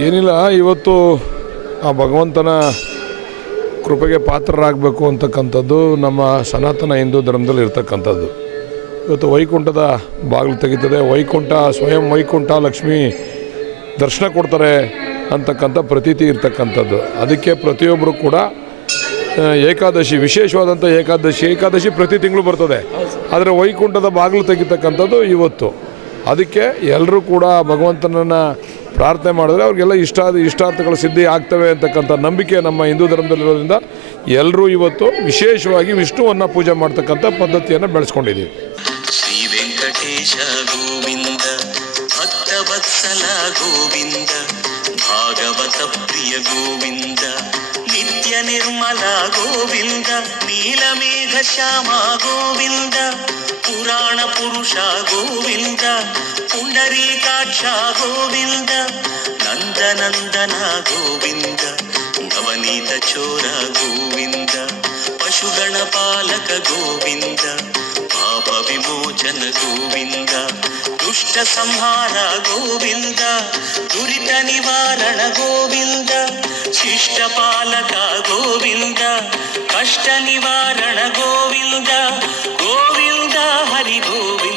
ಏನಿಲ್ಲ, ಇವತ್ತು ಆ ಭಗವಂತನ ಕೃಪೆಗೆ ಪಾತ್ರರಾಗಬೇಕು ಅಂತಕ್ಕಂಥದ್ದು ನಮ್ಮ ಸನಾತನ ಹಿಂದೂ ಧರ್ಮದಲ್ಲಿ ಇರ್ತಕ್ಕಂಥದ್ದು. ಇವತ್ತು ವೈಕುಂಠದ ಬಾಗಿಲು ತೆಗಿತದೆ. ವೈಕುಂಠ ಸ್ವಯಂ ವೈಕುಂಠ ಲಕ್ಷ್ಮೀ ದರ್ಶನ ಕೊಡ್ತಾರೆ ಅಂತಕ್ಕಂಥ ಪ್ರತೀತಿ ಇರ್ತಕ್ಕಂಥದ್ದು. ಅದಕ್ಕೆ ಪ್ರತಿಯೊಬ್ಬರು ಕೂಡ ಏಕಾದಶಿ, ವಿಶೇಷವಾದಂಥ ಏಕಾದಶಿ ಪ್ರತಿ ತಿಂಗಳು ಬರ್ತದೆ. ಆದರೆ ವೈಕುಂಠದ ಬಾಗಿಲು ತೆಗಿತಕ್ಕಂಥದ್ದು ಇವತ್ತು. ಅದಕ್ಕೆ ಎಲ್ಲರೂ ಕೂಡ ಭಗವಂತನನ್ನು ಪ್ರಾರ್ಥನೆ ಮಾಡಿದ್ರೆ ಅವ್ರಿಗೆಲ್ಲ ಇಷ್ಟಾರ್ಥಗಳು ಸಿದ್ಧಿ ಆಗ್ತವೆ ಅಂತಕ್ಕಂಥ ನಂಬಿಕೆ ನಮ್ಮ ಹಿಂದೂ ಧರ್ಮದಲ್ಲಿರೋದ್ರಿಂದ ಎಲ್ಲರೂ ಇವತ್ತು ವಿಶೇಷವಾಗಿ ವಿಷ್ಣುವನ್ನು ಪೂಜೆ ಮಾಡ್ತಕ್ಕಂಥ ಪದ್ಧತಿಯನ್ನು ಬೆಳೆಸ್ಕೊಂಡಿದ್ದೀವಿ. ಶ್ರೀ ವೆಂಕಟೇಶ ಗೋವಿಂದ, ಭಕ್ತವತ್ಸಲ ಗೋವಿಂದ, ಭಾಗವತ ಪ್ರಿಯ ಗೋವಿಂದ, ನಿತ್ಯ ನಿರ್ಮಲ ಗೋವಿಂದ, ನೀಲಮೇಘ ಶ್ಯಾಮ ಗೋವಿಂದ, ಪುರಾಣ ಪುರುಷ ಗೋವಿಂದ, ಪುಂಡರೀಕಾಕ್ಷ ಗೋವಿಂದ, ನಂದನಂದನ ಗೋವಿಂದ, ನವನೀತ ಚೋರ ಗೋವಿಂದ, ಪಶುಗಣ ಪಾಲಕ ಗೋವಿಂದ, ಪಾಪ ವಿಮೋಚನ ಗೋವಿಂದ, ದುಷ್ಟ ಸಂಹಾರ ಗೋವಿಂದ, ದುರಿತ ನಿವಾರಣ ಗೋವಿಂದ, ಶಿಷ್ಟ ಪಾಲಕ ಗೋವಿಂದ, ಕಷ್ಟ ನಿವಾರಣ ಗೋವಿಂದ, ಗೋವಿಂದ ಹರಿ ಗೋವಿಂದ.